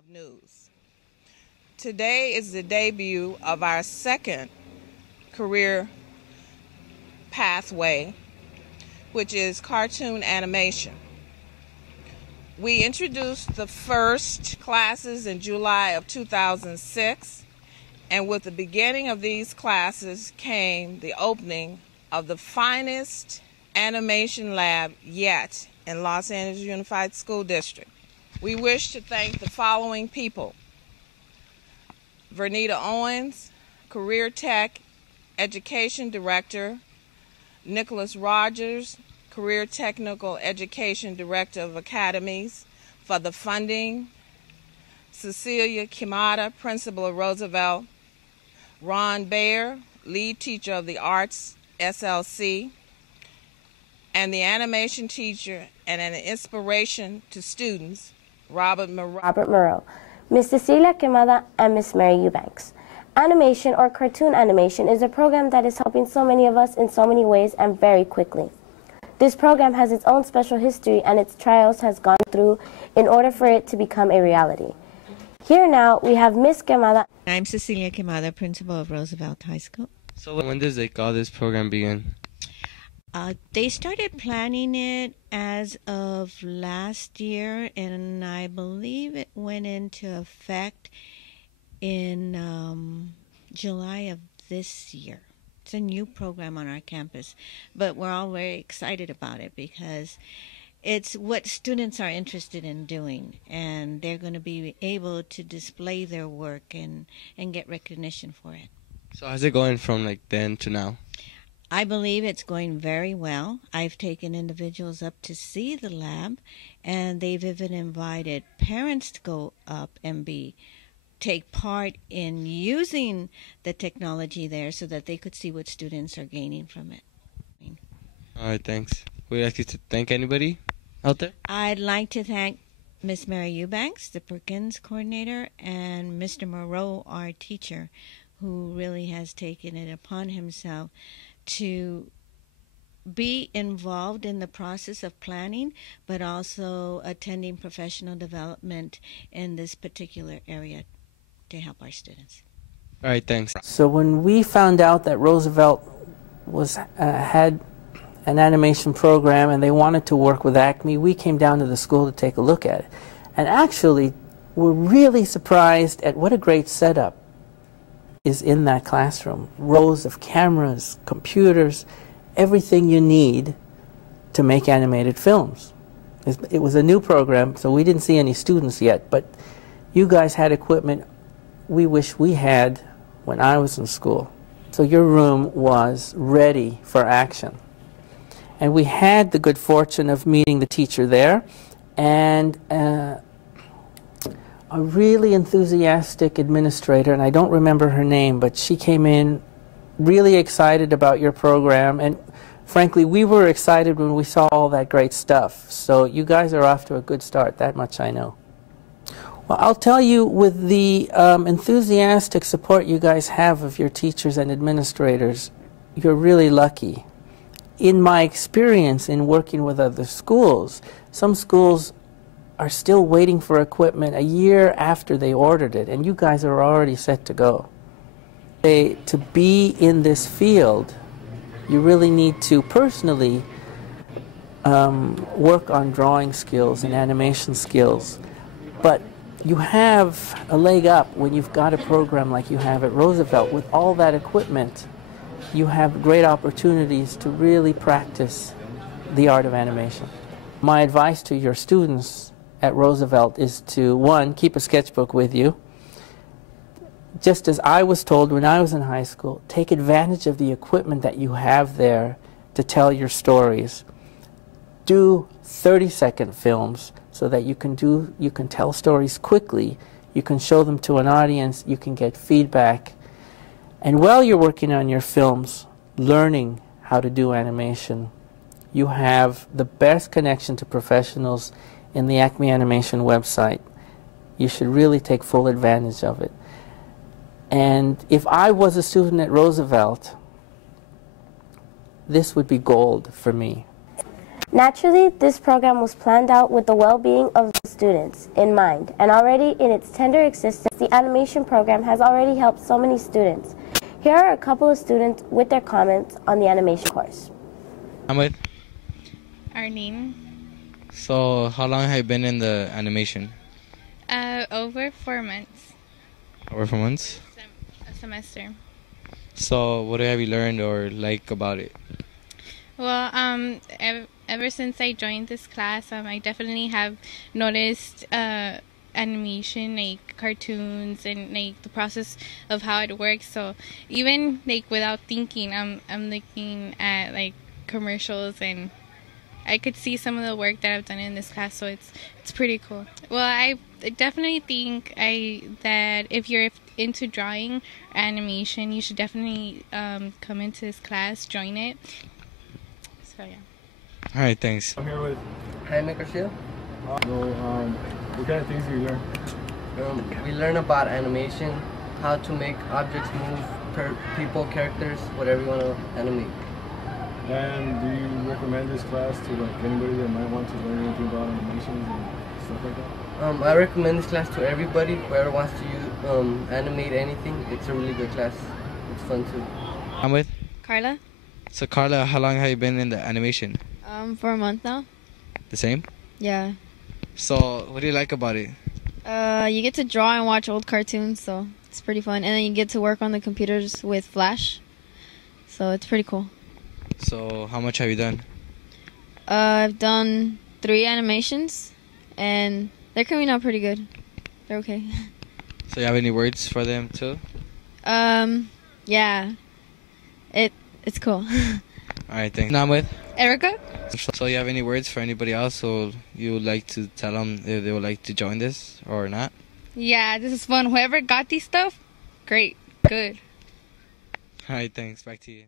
of news. Today is the debut of our second career pathway, which is cartoon animation. We introduced the first classes in July of 2006, and with the beginning of these classes came the opening of the finest animation lab yet in Los Angeles Unified School District. We wish to thank the following people: Vernita Owens, Career Tech Education Director; Nicholas Rogers, Career Technical Education Director of Academies, for the funding; Cecilia Kimata, Principal of Roosevelt; Ron Baer, Lead Teacher of the Arts, SLC; and the animation teacher and an inspiration to students, RJ.Moreau, Miss Cecilia Quemada, and Miss Mary Eubanks. Animation, or cartoon animation, is a program that is helping so many of us in so many ways and very quickly. This program has its own special history and its trials has gone through in order for it to become a reality. Here now we have Miss Quemada. I'm Cecilia Quemada, Principal of Roosevelt High School. So when does all this program begin? They started planning it as of last year, and I believe it went into effect in July of this year. It's a new program on our campus, but we're all very excited about it because it's what students are interested in doing, and they're going to be able to display their work and get recognition for it. So how's it going from then to now? I believe it's going very well. I've taken individuals up to see the lab, and they've even invited parents to go up and take part in using the technology there so that they could see what students are gaining from it. All right, thanks. Would you like to thank anybody out there? I'd like to thank Miss Mary Eubanks, the Perkins coordinator, and Mr. Moreau, our teacher, who really has taken it upon himself to be involved in the process of planning, but also attending professional development in this particular area to help our students. All right, thanks. So when we found out that Roosevelt had an animation program and they wanted to work with Acme, we came down to the school to take a look at it. And actually, we're really surprised at what a great setup is in that classroom. Rows of cameras, computers, everything you need to make animated films. It was a new program, so we didn't see any students yet, but you guys had equipment we wish we had when I was in school. So your room was ready for action. And we had the good fortune of meeting the teacher there, and a really enthusiastic administrator, and I don't remember her name, but she came in really excited about your program, and frankly, we were excited when we saw all that great stuff. So you guys are off to a good start, that much I know. Well, I'll tell you, with the enthusiastic support you guys have of your teachers and administrators, you're really lucky. In my experience in working with other schools, some schools are still waiting for equipment a year after they ordered it, and you guys are already set to go. To be in this field, you really need to personally work on drawing skills and animation skills, but you have a leg up when you've got a program like you have at Roosevelt. With all that equipment, you have great opportunities to really practice the art of animation. My advice to your students at Roosevelt is to, one, keep a sketchbook with you. Just as I was told when I was in high school, take advantage of the equipment that you have there to tell your stories. Do 30-second films so that you can tell stories quickly, you can show them to an audience, you can get feedback. And while you're working on your films, learning how to do animation, you have the best connection to professionals in the Acme Animation website. You should really take full advantage of it. And if I was a student at Roosevelt, this would be gold for me. Naturally, this program was planned out with the well-being of the students in mind, and already in its tender existence, the animation program has already helped so many students. Here are a couple of students with their comments on the animation course. I'm with. Arlene. So, how long have you been in the animation? Over 4 months. Over 4 months? A semester. So, what have you learned or like about it? Well, ever since I joined this class, I definitely have noticed animation, like cartoons, and like the process of how it works. So even like without thinking, I'm looking at like commercials, and I could see some of the work that I've done in this class. So it's pretty cool. Well, I definitely think that if you're into drawing or animation, you should definitely come into this class, join it. So yeah. All right, thanks. I'm here with Jaime Garcia. what kind of things do you learn? We learn about animation, how to make objects move, people, characters, whatever you want to animate. And do you recommend this class to like anybody that might want to learn anything about animations and stuff like that? I recommend this class to everybody, whoever wants to animate anything. It's a really good class. It's fun too. I'm with. Carla. So, Carla, how long have you been in the animation? For a month now. The same? Yeah. So, what do you like about it? You get to draw and watch old cartoons, so it's pretty fun. And then you get to work on the computers with Flash, so it's pretty cool. So, how much have you done? I've done 3 animations, and they're coming out pretty good. They're okay. So, you have any words for them too? Yeah. It's cool. All right, thanks. Now I'm with. Erica? So, you have any words for anybody else, so you would like to tell them if they would like to join this or not? Yeah, this is fun. Whoever got these stuff, great, good. All right, thanks. Back to you.